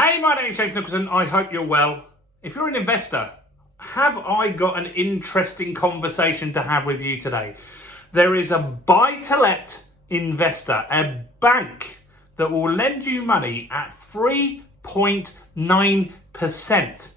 Hey, my name is James Nicholson. I hope you're well. If you're an investor, have I got an interesting conversation to have with you today? There is a buy-to-let investor, a bank that will lend you money at 3.9%.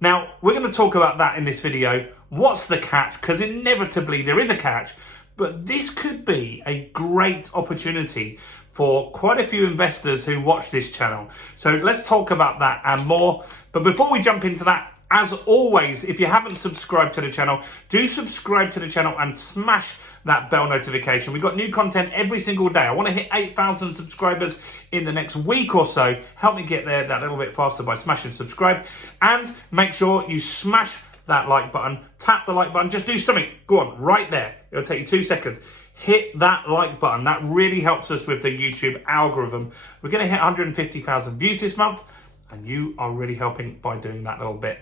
Now, we're going to talk about that in this video. What's the catch? Because inevitably there is a catch, but this could be a great opportunity for quite a few investors who watch this channel. So let's talk about that and more. But before we jump into that, as always, if you haven't subscribed to the channel, do subscribe to the channel and smash that bell notification. We've got new content every single day. I want to hit 8,000 subscribers in the next week or so. Help me get there that little bit faster by smashing subscribe. And make sure you smash that like button, tap the like button, just do something. Go on, right there. It'll take you 2 seconds. Hit that like button. That really helps us with the YouTube algorithm. We're going to hit 150,000 views this month, and you are really helping by doing that little bit.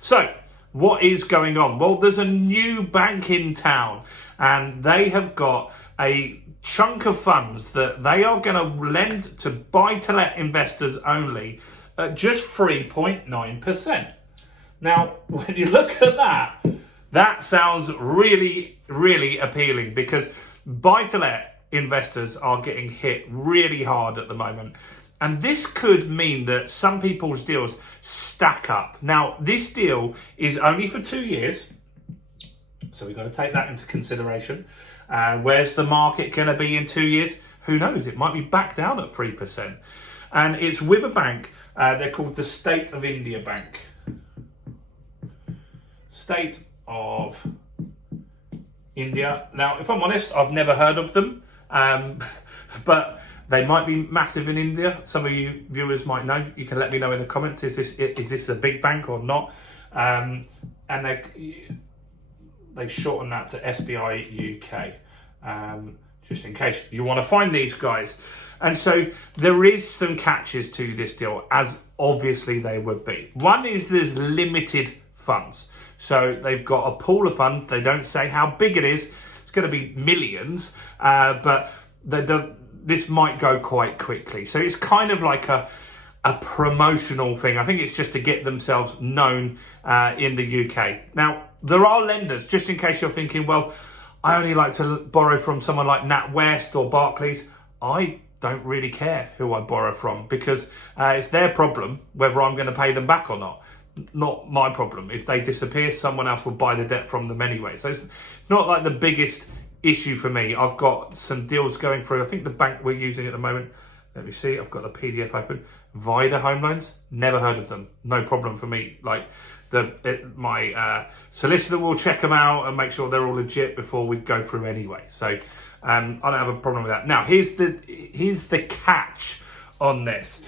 So, what is going on? Well, there's a new bank in town, and they have got a chunk of funds that they are going to lend to buy-to-let investors only at just 3.9%. Now, when you look at that, that sounds really, really appealing because buy-to-let investors are getting hit really hard at the moment. And this could mean that some people's deals stack up. Now, this deal is only for 2 years, so we've got to take that into consideration. Where's the market going to be in 2 years? Who knows? It might be back down at 3%. And it's with a bank. They're called the State of India Bank. State of India. Now, if I'm honest, I've never heard of them, but they might be massive in India. Some of you viewers might know. You can let me know in the comments. Is this a big bank or not? And they shorten that to SBI UK, just in case you want to find these guys. And so there is some catches to this deal, as obviously they would be. One is there's limited funds. So they've got a pool of funds. They don't say how big it is. It's going to be millions, but this might go quite quickly. So it's kind of like a promotional thing. I think it's just to get themselves known in the UK. Now, there are lenders, just in case you're thinking, well, I only like to borrow from someone like NatWest or Barclays. I don't really care who I borrow from because it's their problem whether I'm going to pay them back or not. Not my problem. If they disappear, someone else will buy the debt from them anyway. So it's not like the biggest issue for me. I've got some deals going through. I think the bank we're using at the moment, let me see, I've got the PDF open. Vida Home Loans, never heard of them. No problem for me. Like my solicitor will check them out and make sure they're all legit before we go through anyway. So I don't have a problem with that. Now, here's the catch on this.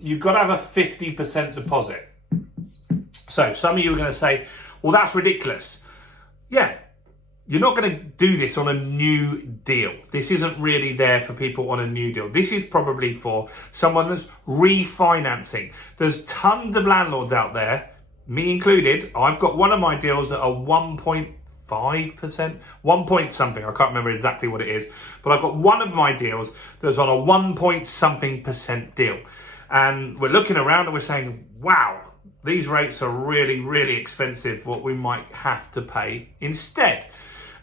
You've got to have a 50% deposit. So some of you are going to say, well, that's ridiculous. Yeah, you're not going to do this on a new deal. This isn't really there for people on a new deal. This is probably for someone that's refinancing. There's tons of landlords out there, me included. I've got one of my deals at a 1.5%, 1 point something. I can't remember exactly what it is, but I've got one of my deals that's on a 1 point something% deal. And we're looking around and we're saying, wow, these rates are really, really expensive, what we might have to pay instead.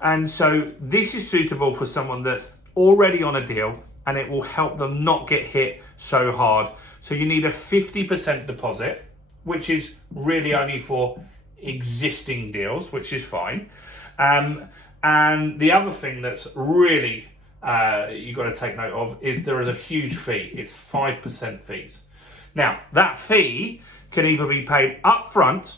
And so this is suitable for someone that's already on a deal and it will help them not get hit so hard. So you need a 50% deposit, which is really only for existing deals, which is fine. And the other thing that's really you've got to take note of is there is a huge fee. It's 5% fees. Now, that fee can either be paid up front,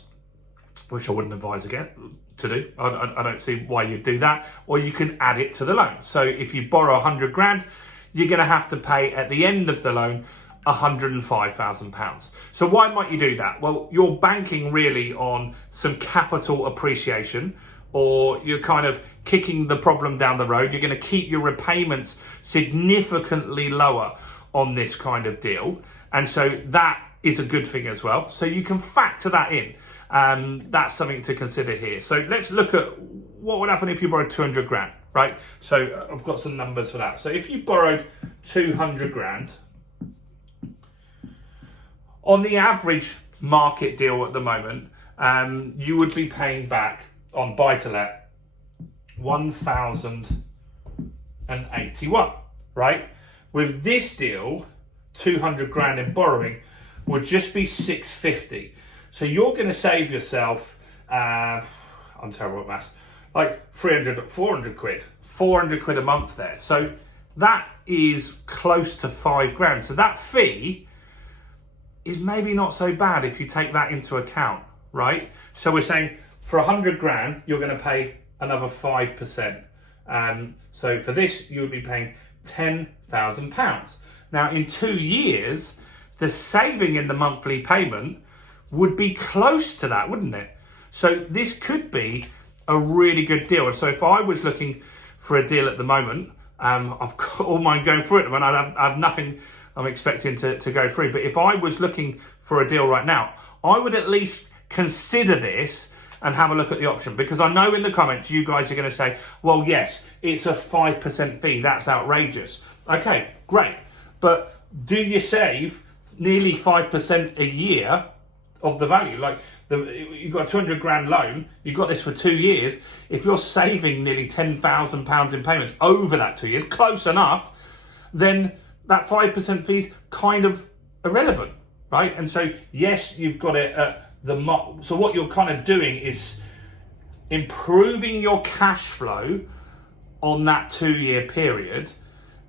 which I wouldn't advise again to do. I don't see why you'd do that, or you can add it to the loan. So if you borrow 100 grand, you're going to have to pay at the end of the loan £105,000. So why might you do that? Well, you're banking really on some capital appreciation, or you're kind of kicking the problem down the road. You're going to keep your repayments significantly lower on this kind of deal. And so that is a good thing as well. So you can factor that in. That's something to consider here. So let's look at what would happen if you borrowed 200 grand, right? So I've got some numbers for that. So if you borrowed 200 grand on the average market deal at the moment, you would be paying back on buy-to-let 1,081, right? With this deal, 200 grand in borrowing would just be 650. So you're going to save yourself, I'm terrible at maths, like 400 quid, 400 quid a month there. So that is close to 5 grand. So that fee is maybe not so bad if you take that into account, right? So we're saying for 100 grand, you're going to pay another 5%. So for this, you would be paying £10,000. Now in 2 years, the saving in the monthly payment would be close to that, wouldn't it? So this could be a really good deal. And so if I was looking for a deal at the moment, I've got all mine going through it, and I have nothing I'm expecting to go through. But if I was looking for a deal right now, I would at least consider this and have a look at the option, because I know in the comments you guys are going to say, well, yes, it's a 5% fee. That's outrageous. Okay, great. But do you save nearly 5% a year of the value? Like, you've got a 200 grand loan, you've got this for 2 years. If you're saving nearly £10,000 in payments over that 2 years, close enough, then that 5% fee is kind of irrelevant, right? And so, yes, you've got it at so what you're kind of doing is improving your cash flow on that 2 year period.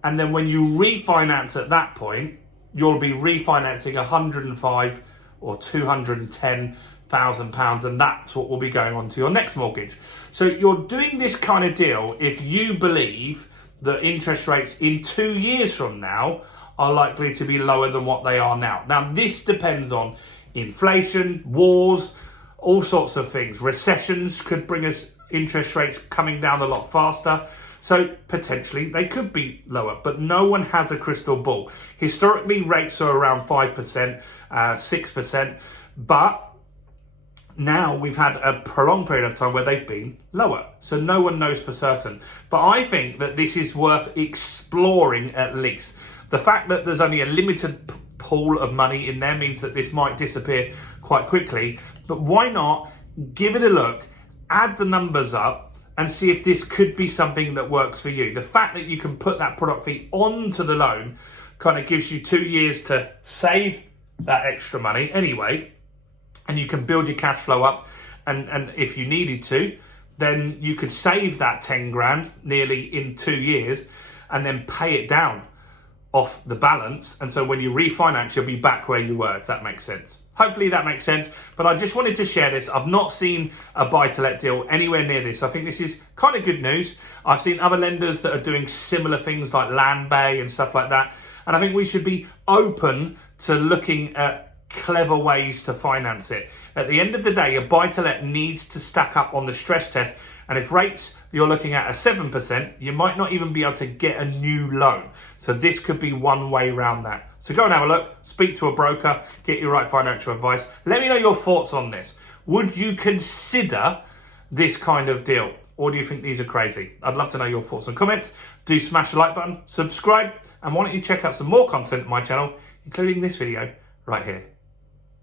And then when you refinance at that point, you'll be refinancing 105 or 210,000 pounds, and that's what will be going on to your next mortgage. So you're doing this kind of deal if you believe that interest rates in 2 years from now are likely to be lower than what they are now. Now, this depends on inflation, wars, all sorts of things. Recessions could bring us interest rates coming down a lot faster. So potentially they could be lower, but no one has a crystal ball. Historically, rates are around 5%, 6%, but now we've had a prolonged period of time where they've been lower. So no one knows for certain. But I think that this is worth exploring at least. The fact that there's only a limited pool of money in there means that this might disappear quite quickly. But why not give it a look, add the numbers up, and see if this could be something that works for you. The fact that you can put that product fee onto the loan kind of gives you 2 years to save that extra money anyway, and you can build your cash flow up. And if you needed to, then you could save that 10 grand nearly in 2 years and then pay it down off the balance. And so when you refinance, you'll be back where you were, if that makes sense. Hopefully that makes sense. But I just wanted to share this. I've not seen a buy-to-let deal anywhere near this. I think this is kind of good news. I've seen other lenders that are doing similar things like Land Bay and stuff like that. And I think we should be open to looking at clever ways to finance it. At the end of the day, a buy-to-let needs to stack up on the stress test. And if rates you're looking at are 7%, you might not even be able to get a new loan. So this could be one way around that. So go and have a look, speak to a broker, get your right financial advice. Let me know your thoughts on this. Would you consider this kind of deal? Or do you think these are crazy? I'd love to know your thoughts and comments. Do smash the like button, subscribe, and why don't you check out some more content on my channel, including this video right here.